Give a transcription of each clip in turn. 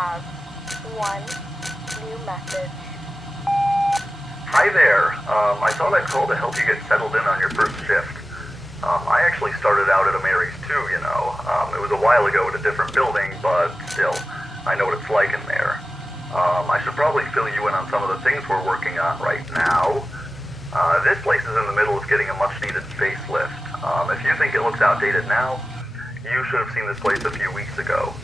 have one new message. Hi there. I saw that call to help you get settled in on your first shift. I actually started out at a Mary's too, you know. It was a while ago at a different building, but still, I know what it's like in there. I should probably fill you in on some of the things we're working on right now. This place is in the middle of getting a much-needed facelift. If you think it looks outdated now, you should have seen this place a few weeks ago.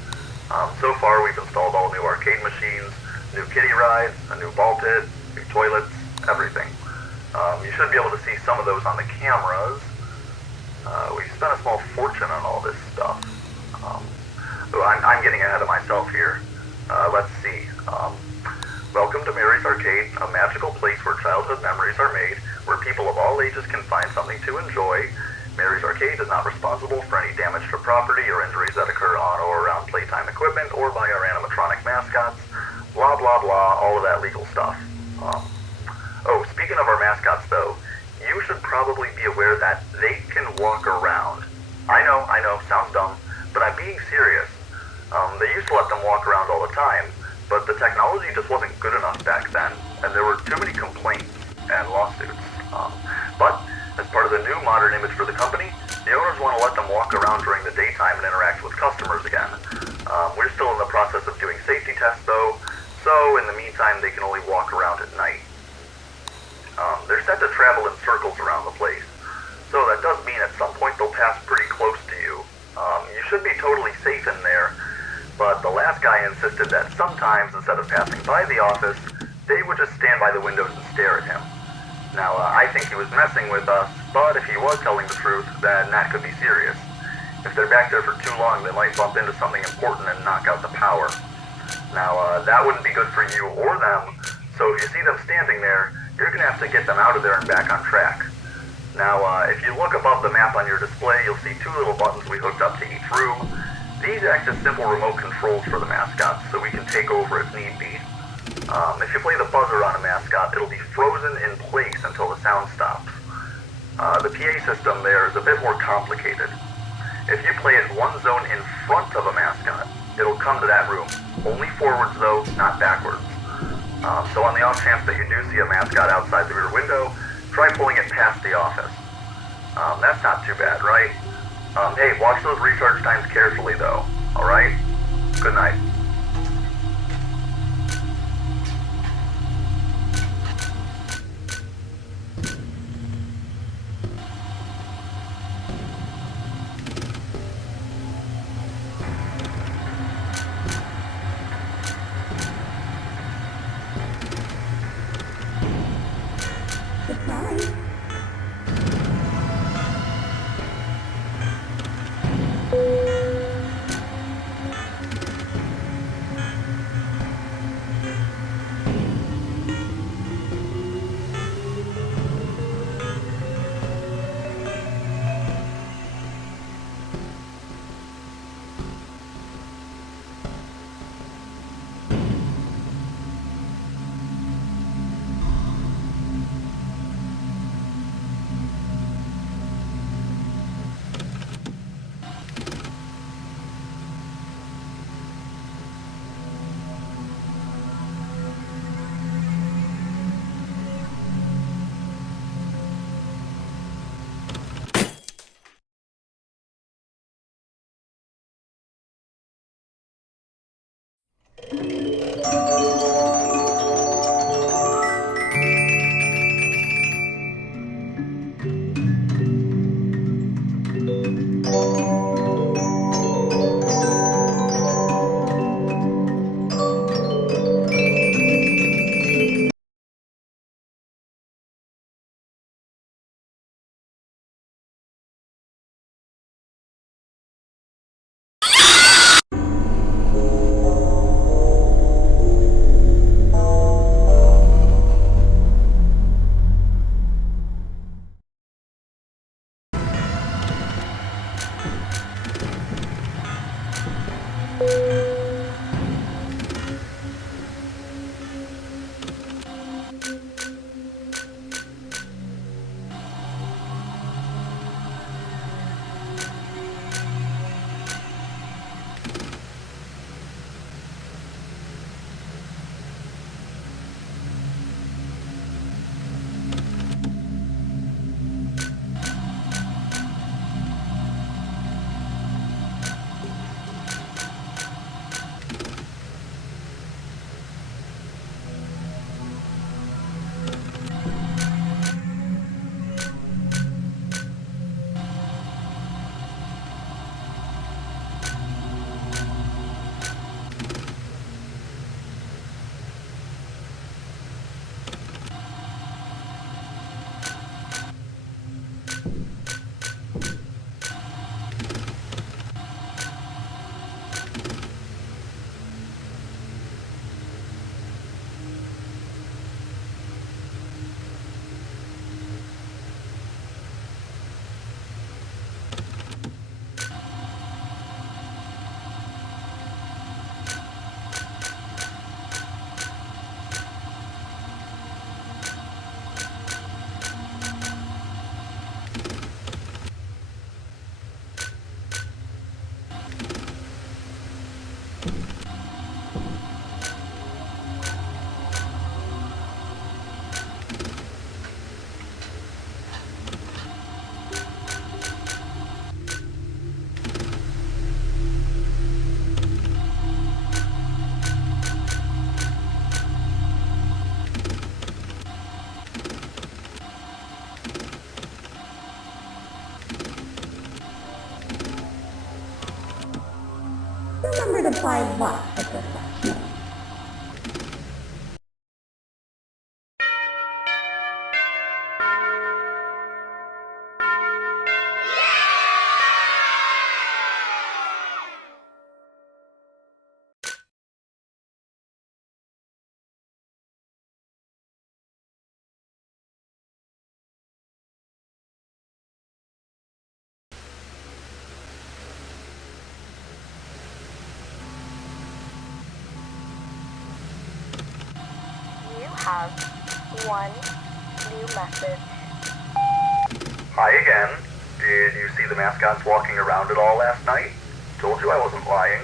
So far, we've installed all new arcade machines, new kiddie rides, a new ball pit, new toilets, everything. You should be able to see some of those on the cameras. We spent a small fortune on all this stuff. I'm getting ahead of myself here. Let's see. Welcome to Mary's Arcade, a magical place where childhood memories are made, where people of all ages can find something to enjoy. Mary's Arcade is not responsible for any damage to property or injuries that occur on or around playtime equipment or by our animatronic mascots. Blah, blah, blah, all of that legal stuff. Speaking of our mascots though, you should probably be aware that they can walk around. I know, sounds dumb, but I'm being serious. They used to let them walk around all the time, but the technology just wasn't good enough back then, and there were too many complaints and lawsuits. But as part of the new modern image for the company, the owners want to let them walk around during the daytime and interact with customers again. We're still in the process of doing safety tests though, so in the meantime they can only walk around at night. They're set to travel in circles around the place, so that does mean at some point they'll pass pretty close to you. You should be totally safe in there, but the last guy insisted that sometimes, instead of passing by the office, they would just stand by the windows and stare at him. Now, I think he was messing with us, but if he was telling the truth, then that could be serious. If they're back there for too long, they might bump into something important and knock out the power. Now, that wouldn't be good for you or them, so if you see them standing there, you're going to have to get them out of there and back on track. Now, if you look above the map on your display, you'll see two little buttons we hooked up to each room. These act as simple remote controls for the mascots, so we can take over if need be. If you play the buzzer on a mascot, it'll be frozen in place until the sound stops. The PA system there is a bit more complicated. If you play it one zone in front of a mascot, it'll come to that room. Only forwards though, not backwards. So on the off chance that you do see a mascot outside the rear window, try pulling it past the office. That's not too bad, right? Hey, watch those recharge times carefully though, alright? Good night. Certified what for professionals? You have one new message. Hi again. Did you see the mascots walking around at all last night? Told you I wasn't lying.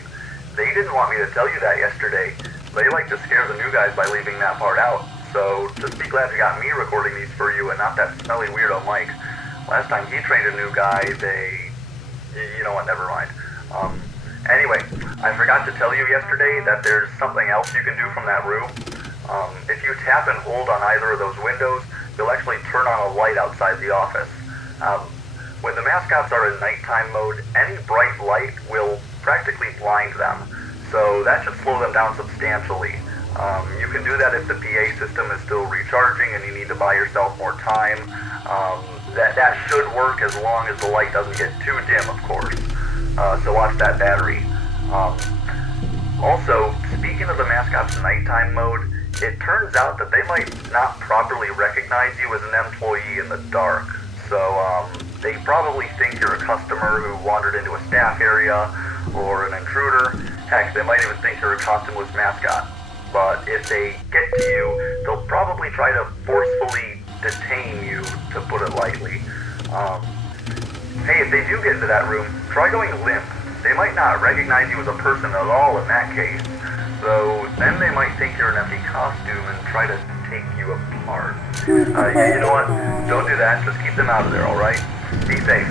They didn't want me to tell you that yesterday. They like to scare the new guys by leaving that part out. So just be glad you got me recording these for you and not that smelly weirdo Mike. Last time he trained a new guy, you know what, never mind. Anyway, I forgot to tell you yesterday that there's something else you can do from that room. If you tap and hold on either of those windows, you'll actually turn on a light outside the office. When the mascots are in nighttime mode, any bright light will practically blind them, so that should slow them down substantially. You can do that if the PA system is still recharging and you need to buy yourself more time. That should work as long as the light doesn't get too dim, of course. So watch that battery. Also, speaking of the mascot's nighttime mode, it turns out that they might not properly recognize you as an employee in the dark. So, they probably think you're a customer who wandered into a staff area, or an intruder. Heck, they might even think you're a costumeless mascot. But if they get to you, they'll probably try to forcefully detain you, to put it lightly. Hey, if they do get into that room, try going limp. They might not recognize you as a person at all in that case. So then they might think you're an empty costume and try to take you apart. You know what? Don't do that. Just keep them out of there, alright? Be safe.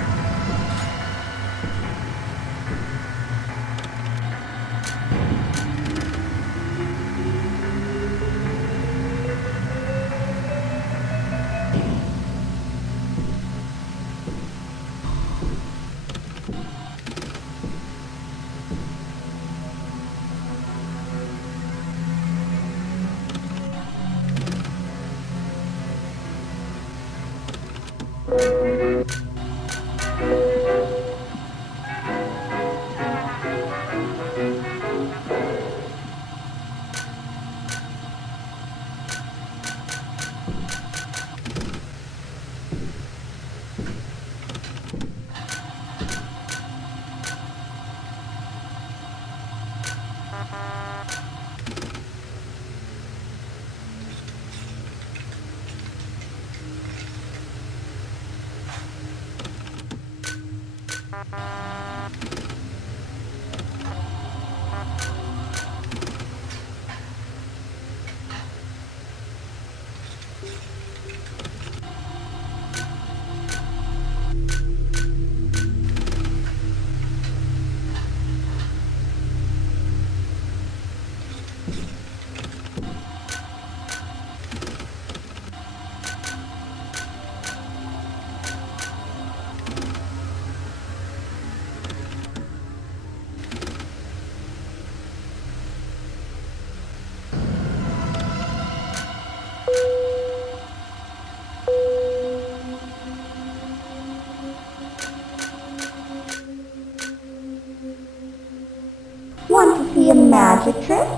Want to see a magic trick?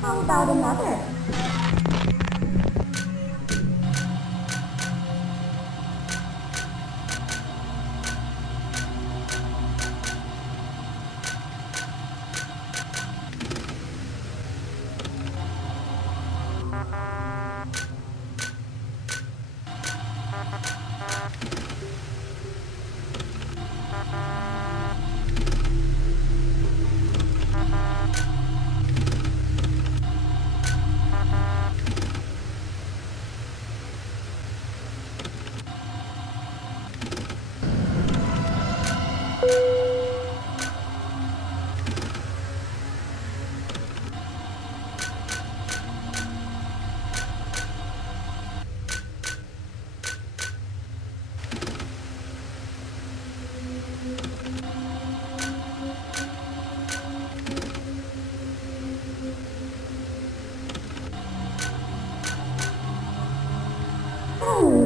How about another? Oh,